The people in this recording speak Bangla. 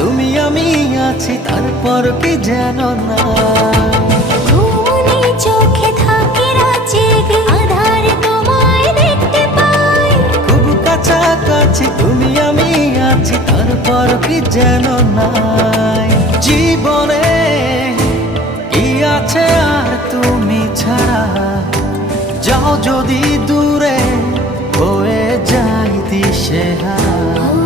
তুমি আমি আছি তারপর কি যেন না। ঘুমনে চোখে থাকে রাত জেগে আধার তোমায় দেখতে পাই। খুব কাছাকাছি তুমি আমি আছি তারপর কি যেন নাই। জীবনে কি আছে আর তুমি ছাড়া, যাও যদি দূরে হয়ে যাই দিশেহারা।